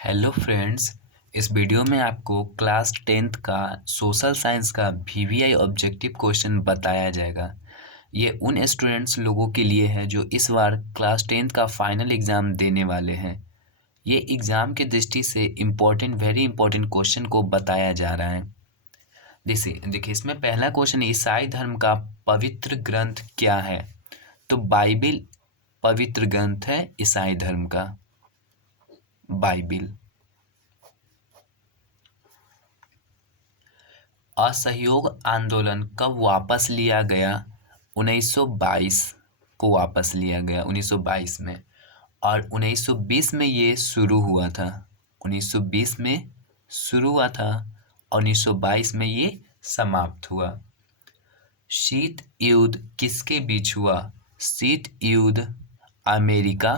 Hello friends. इस video में आपको क्लास 10th का सोशल साइंस का वीवीआई ऑब्जेक्टिव क्वेश्चन बताया जाएगा। ये उन स्टूडेंट्स लोगों के लिए है जो इस बार क्लास 10th का फाइनल एग्ज़ाम देने वाले हैं। ये एग्ज़ाम की दृष्टि से वेरी इंपॉर्टेंट क्वेश्चन को बताया जा रहा है। देखिए इसमें पहला क्वेश्चन, ईसाई धर्म का पवित्र ग्रंथ क्या है? तो बाइबिल पवित्र ग्रंथ है ईसाई धर्म का, बाइबिल। असहयोग आंदोलन कब वापस लिया गया? 1922 को वापस लिया गया, 1922 में। और 1920 में ये शुरू हुआ था। 1920 में शुरू हुआ था और 1922 में ये समाप्त हुआ। शीत युद्ध किसके बीच हुआ? शीत युद्ध अमेरिका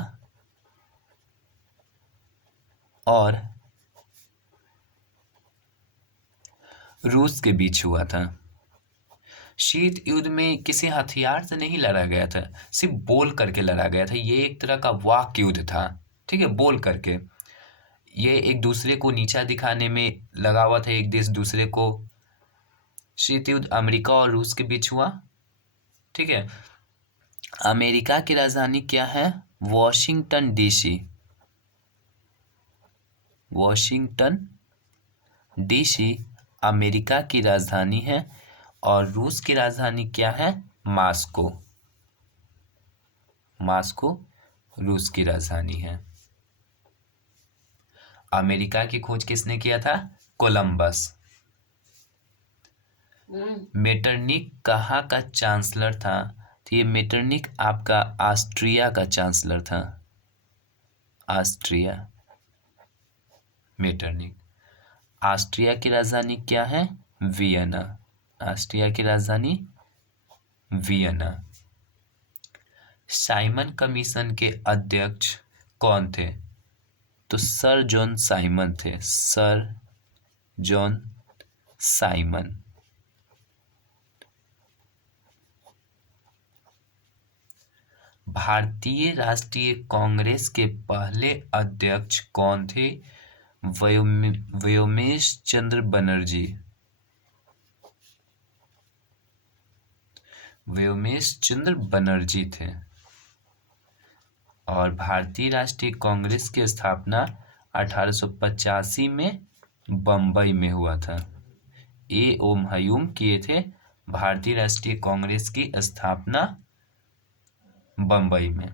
और रूस के बीच हुआ था। शीत युद्ध में किसी हथियार से नहीं लड़ा गया था, सिर्फ बोल करके लड़ा गया था। ये एक तरह का वाक युद्ध था, ठीक है, बोल करके। ये एक दूसरे को नीचा दिखाने में लगा हुआ था, एक देश दूसरे को। शीत युद्ध अमेरिका और रूस के बीच हुआ, ठीक है। अमेरिका की राजधानी क्या है? Washington DC. Washington DC America की राजधानी है। और रूस की राजधानी क्या है? मॉस्को। मॉस्को रूस की राजधानी है। अमेरिका की खोज किसने किया था? कोलंबस। मेटरनिक कहाँ का चांसलर था? तो ये मेटरनिक आपका ऑस्ट्रिया का चांसलर था। Austria, Metternich. ऑस्ट्रिया की राजधानी क्या है? वियना। ऑस्ट्रिया की राजधानी वियना। साइमन कमीशन के अध्यक्ष कौन थे? तो सर जॉन साइमन थे। Sir John Simon. भारतीय राष्ट्रीय कांग्रेस के पहले अध्यक्ष कौन थे? व्योमेश चंद्र बनर्जी। व्योमेश चंद्र बनर्जी थे। और भारतीय राष्ट्रीय कांग्रेस की स्थापना 1885 में बम्बई में हुआ था। ओम हयूम किए थे भारतीय राष्ट्रीय कांग्रेस की स्थापना बम्बई में।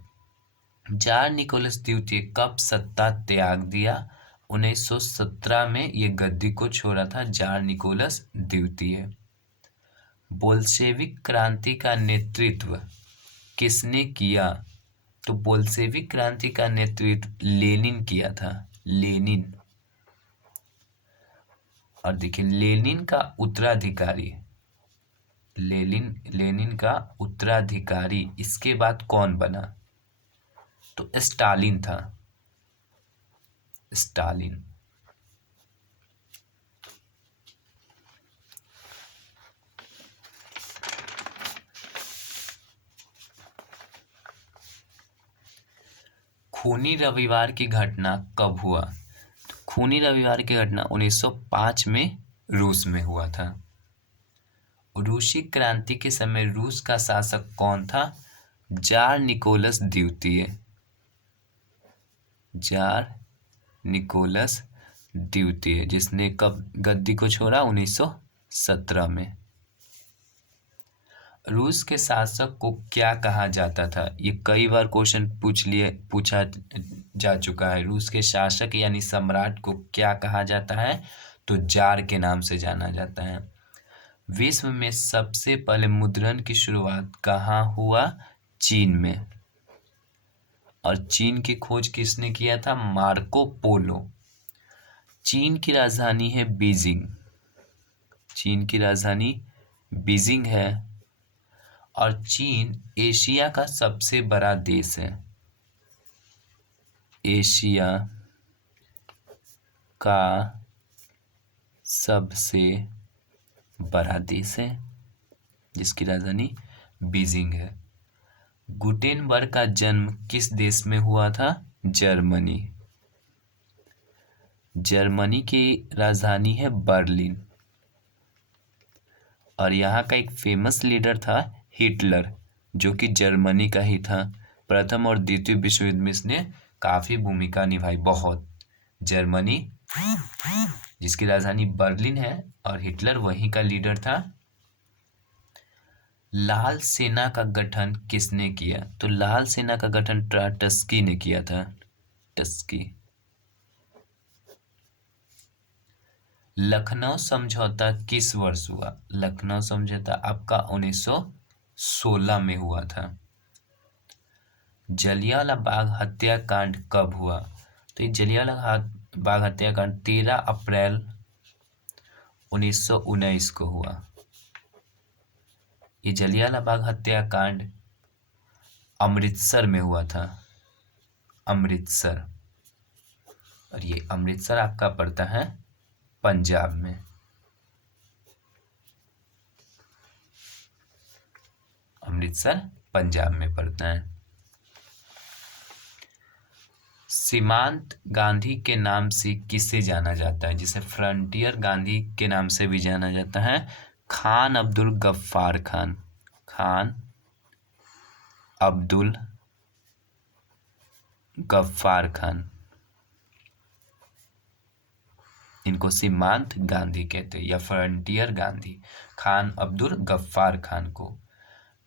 जार निकोलस द्वितीय कब सत्ता त्याग दिया? 1917 में ये गद्दी को छोड़ा था जार निकोलस द्वितीय। बोल्शेविक क्रांति का नेतृत्व किसने किया? तो बोल्शेविक क्रांति का नेतृत्व लेनिन किया था। लेनिन। और देखिए लेनिन का उत्तराधिकारी, लेनिन का उत्तराधिकारी इसके बाद कौन बना? तो स्टालिन था। स्टालिन। खूनी रविवार की घटना कब हुआ? तो खूनी रविवार की घटना 1905 में रूस में हुआ था। रूसी क्रांति के समय रूस का शासक कौन था? जार निकोलस द्वितीय। जार निकोलस द्वितीय, जिसने कब गद्दी को छोड़ा? 1917 में। रूस के शासक को क्या कहा जाता था? ये कई बार क्वेश्चन पूछा जा चुका है। रूस के शासक यानी सम्राट को क्या कहा जाता है? तो जार के नाम से जाना जाता है। विश्व में सबसे पहले मुद्रण की शुरुआत कहाँ हुआ? चीन में। और चीन की खोज किसने किया था? Marco Polo. चीन की राजधानी है बीजिंग। चीन की राजधानी बीजिंग है। और चीन एशिया का सबसे बड़ा देश है। एशिया का सबसे बड़ा देश है जिसकी राजधानी बीजिंग है। गुटेनबर्ग का जन्म किस देश में हुआ था? जर्मनी। जर्मनी की राजधानी है बर्लिन। और यहाँ का एक फेमस लीडर था हिटलर, जो कि जर्मनी का ही था। प्रथम और द्वितीय विश्व युद्ध में इसने काफी भूमिका निभाई, बहुत। जर्मनी जिसकी राजधानी बर्लिन है और हिटलर वहीं का लीडर था। लाल सेना का गठन किसने किया? तो लाल सेना का गठन ट्राटस्की ने किया था, टस्की। लखनऊ समझौता किस वर्ष हुआ? लखनऊ समझौता आपका 1916 में हुआ था। जलियांवाला बाग हत्याकांड कब हुआ? तो ये जलियांवाला बाग हत्याकांड 13 अप्रैल 1919 को हुआ। ये जलियांवाला बाग हत्याकांड अमृतसर में हुआ था, अमृतसर। और ये अमृतसर आपका पड़ता है पंजाब में। अमृतसर पंजाब में पड़ता है। सीमांत गांधी के नाम से किसे जाना जाता है? जिसे फ्रंटियर गांधी के नाम से भी जाना जाता है। खान अब्दुल गफ्फार खान, खान अब्दुल गफ्फार खान, इनको सीमांत गांधी कहते हैं या फ्रंटियर गांधी, खान अब्दुल गफ्फार खान को।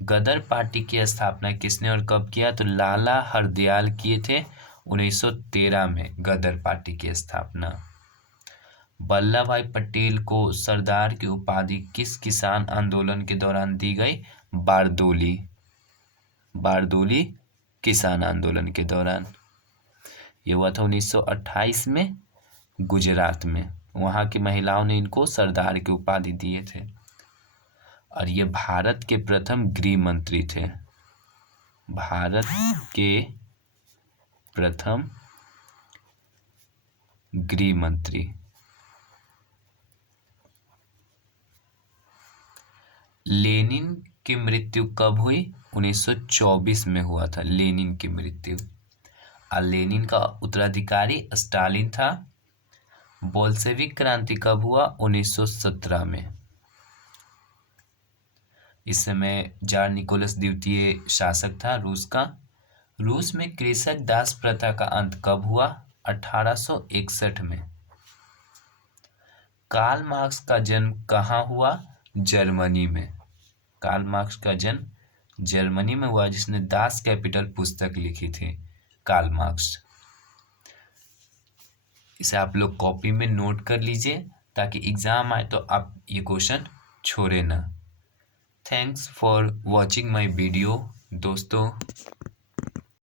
गदर पार्टी की स्थापना किसने और कब किया? तो लाला हरदयाल किए थे 1913 में गदर पार्टी की स्थापना। वल्लभ भाई पटेल को सरदार की उपाधि किस किसान आंदोलन के दौरान दी गई? बारदोली, बारदोली किसान आंदोलन के दौरान। ये हुआ था 1928 में गुजरात में। वहाँ की महिलाओं ने इनको सरदार की उपाधि दिए थे। और ये भारत के प्रथम गृह मंत्री थे, भारत के प्रथम गृह मंत्री। लेनिन की मृत्यु कब हुई? 1924 में हुआ था लेनिन की मृत्यु। और लेनिन का उत्तराधिकारी स्टालिन था। बोल्शेविक क्रांति कब हुआ? 1917 में। इस समय जार निकोलस द्वितीय शासक था रूस का। रूस में कृषक दास प्रथा का अंत कब हुआ? 1861 में। कार्ल मार्क्स का जन्म कहाँ हुआ? जर्मनी में। कार्ल मार्क्स का जन्म जर्मनी में हुआ, जिसने दास कैपिटल पुस्तक लिखी थी, कार्ल मार्क्स। इसे आप लोग कॉपी में नोट कर लीजिए ताकि एग्जाम आए तो आप ये क्वेश्चन छोड़े ना। Thanks for watching my video दोस्तों।